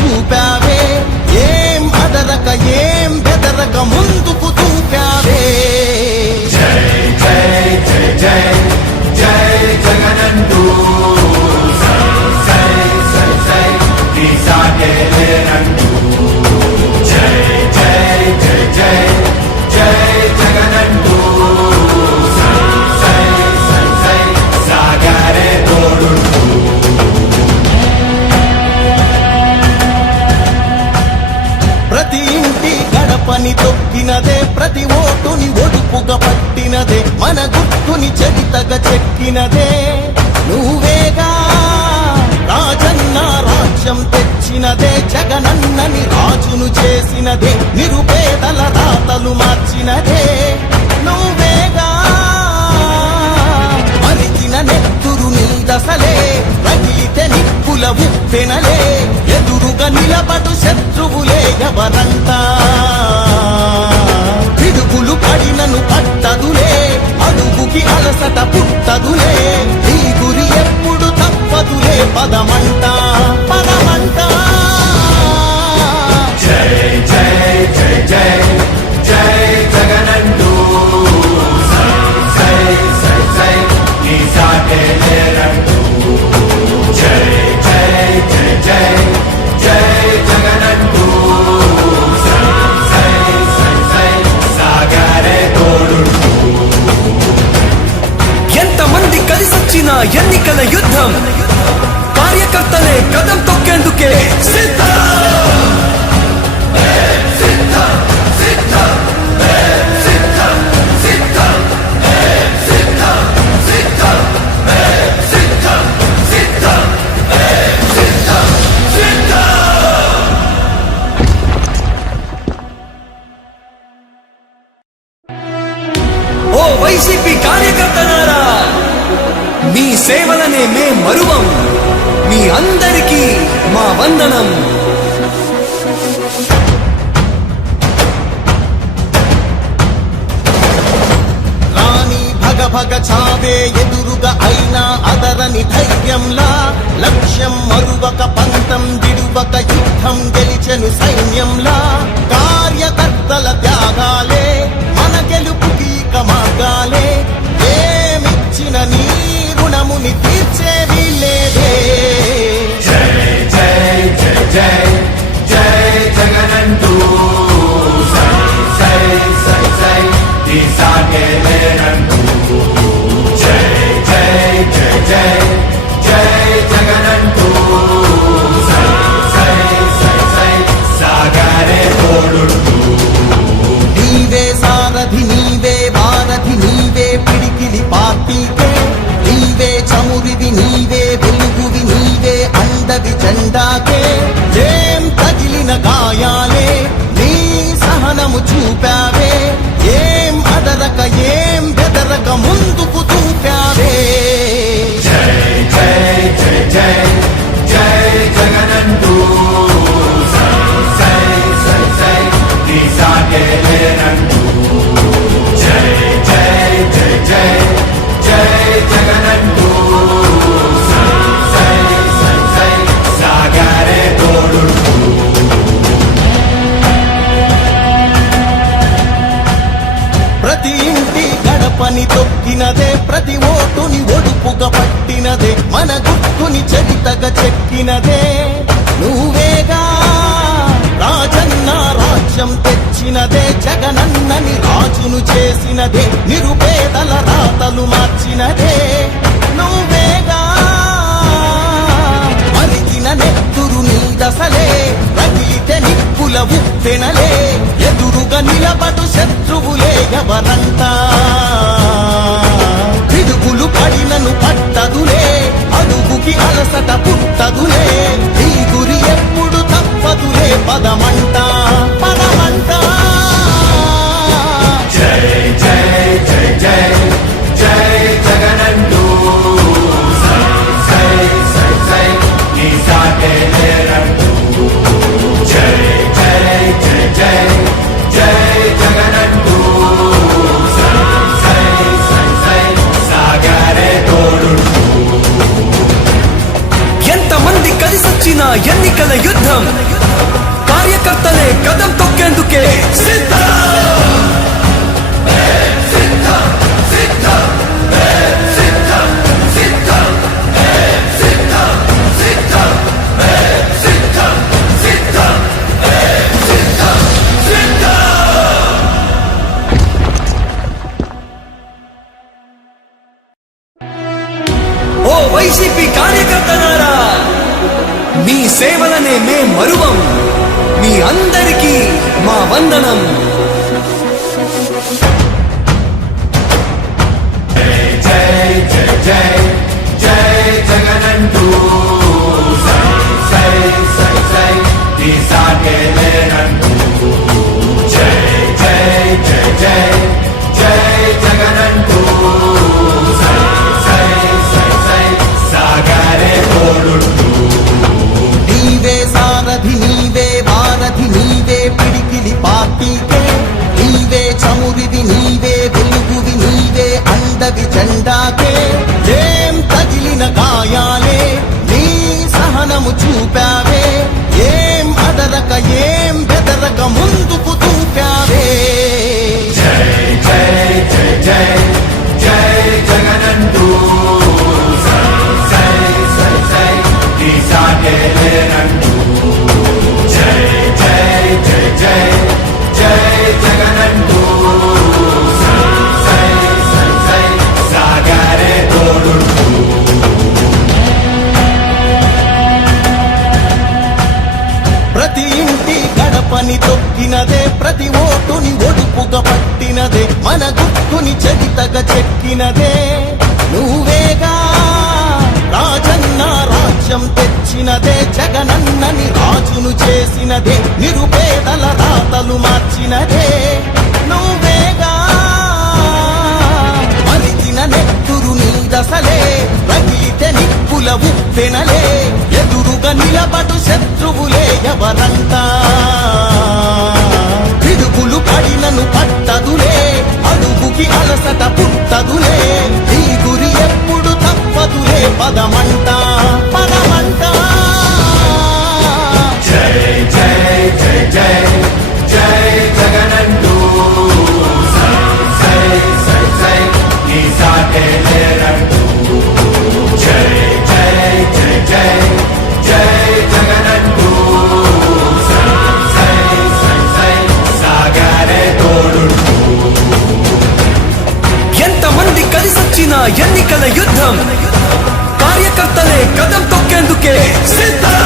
చూపావే ఏం అదరక ఏం బెదరక ముందుకు చూపావే జై జై జై జై జై జగనంటూ సై సై సై నీ సాగే లేనంటూ జై జై జై జై జై జగనంటూ సై సై సై సై సాగరే తోడుంటూ ప్రతి ఇంటి గడపని తొక్కినదే ప్రతి ఓటుని ఒడుపుగా పట్టినదే మన గుర్తుని చరితగా చెక్కినదే నువ్వేగా రాజన్న రాజ్యం తెచ్చినదే జగనన్నని రాజును చేసినదే నిరుపేదల రాతలు మార్చినదే నువ్వేగా మరిచిన నెత్తురు నీదసలే రగిలితే నిప్పుల ఉప్పెనలే ఎదురుగా నిలబడు శత్రువులే ఎవరంతా పిడుగులు పడినను పట్టదులే అడుగుకి అలసట పుట్టదులే ఈ గురి ఎప్పుడు తప్పదులే పదమంట పదమంట జై జై జై జై జై జగనంటూ సై సై సై సై నీ సాగే లేనంటూ జై జై జై జై జై జగనంటూ సై సై సై సై సాగరే తోడుంటూ ఎంతమంది కలిసొచ్చిన ఎన్నికల యుద్ధం కార్యకర్తలే కదం తొక్కేందుకే సిద్ధం ఓ వైసీపీ కార్యకర్తలారా మీ సేవలనే మే మరువం మీ అందరికీ మా వందనం రాణి భగ భగ చావే ఎదురుగా అయినా అదరని ధైర్యంలా లక్ష్యం మరువక పంతం విడువక యుద్ధం గెలిచెను సైన్యంలా కార్యకర్తల త్యాగాలే మన గెలుపుకి మార్గాలే ఏమిచ్చిన నీ రుణముని తీర్చేది లేదే జై జై జై జై జై జగనంటూ సై సై సై సై నీ సాగే లేనంటూ జై జై జై జై జై జగనంటూ సై సై సై సై సాగరే తోడుంటూ నీవే సారథి నీవే వారధి నీవే పిడికిలి పార్టీకే నీవే చమురివి నీవే వెలుగువి నీవే అండవి జెండాకే ఏం తగిలిన గాయాలే నీ సహనము చూపావే ఏం అదరక ఏం బెదరక ముందుకు చూపావే జై జై జై జై జై జగనంటూ సై సై సై సై నీ సాగే లేనంటూ జై జై జై జై జై జగనంటూ సై సై సై సై సాగరే తోడుంటూ ప్రతి ఇంటి గడపని తొక్కినదే ప్రతి ఓటుని ఒడుపుగా పట్టినదే మన గుర్తుని చరితగా చెక్కినదే నువ్వేగా రాజన్న రాజ్యం తెచ్చినదే జగనన్నని రాజును చేసినదే నిరుపేదల రాతలు మార్చినదే నువ్వేగా మరిగిన నెత్తురు నీదసలే రగిలితే నిప్పుల ఉప్పెనలే ఎదురుగా నిలబడు శత్రువులే ఎవరంతా పిడుగులు పడినను పట్టదులే అడుగుకి అలసట పుట్టదులే ఈ గురి ఎప్పుడు తప్పదులే పదమంట పదమంట జై జై జై జై జై జగనంటూ సై సై సై సై నీ సాగే లేనంటూ జై జై జై జై జై జగనంటూ సై సై సై సై సాగరే తోడుంటూ ఎంతమంది కలిసొచ్చిన ఎన్నికల యుద్ధం కార్యకర్తలే కదం తొక్కేందుకే సిద్ధం. ఓ వైసీపీ కార్యకర్తలారా, మీ సేవలనే మే మరువం. మీ అందరికీ మా వందనం. జై జై జై జై జగనంటూ సై సై సై సై నీ సాటే లేనంటూ జై జై జై జై జై జగనంటూ సై సై సై సై సాగరే తోడుంటూ నీవే సారథి నీవే వారధి నీవే పిడికిలి పార్టీకే నీవే చమురివి నీవే వెలుగువి నీవే అండవి జెండాకే ఏం తగిలిన గాయాలే నీ సహనము చూపావే ఏం అదరక ఏం బెదరక ముందుకు దూకావే జై జై జై జై జై జగనంటూ సై సై సై సై నీ సాటే లేనంటూ జై జై జై జై జై జగనంటూ సై సై సై సై సాగరే తోడుంటూ ప్రతి ఇంటి గడపని తొక్కినదే ప్రతి ఓటుని ఒడుపుగా పట్టినదే మన గుట్టుని చరితగా చెక్కినదే నువ్వేగా రాజన్న రాజ్యం తెచ్చినదే జగనన్నని రాజును చేసినదే నిరుపేదల రాతలు మార్చినదే నువ్వేగా మరిచిన నెత్తురు నీ దశలే రగిలితే నిప్పుల ఉప్పెనలే ఎదురుగా నిలబడు శత్రువులే ఎవరంతా పిడుగులు పడినను పట్టదులే అడుగుకి అలసట పుట్టదులే ఈ గురి ఎప్పుడు తప్పదులే పదమంట పదమంట జై జై జై జై జై జగనంటూ సై సై సై సై నీ సాటే లేరంటూ జై జై జై జై జై జగనంటూ సై సై సై సై సాగరే తోడుంటూ ఎంతమంది కలిసొచ్చిన ఎన్నికల యుద్ధం కార్యకర్తలే కదం తొక్కేందుకే సిద్ధం.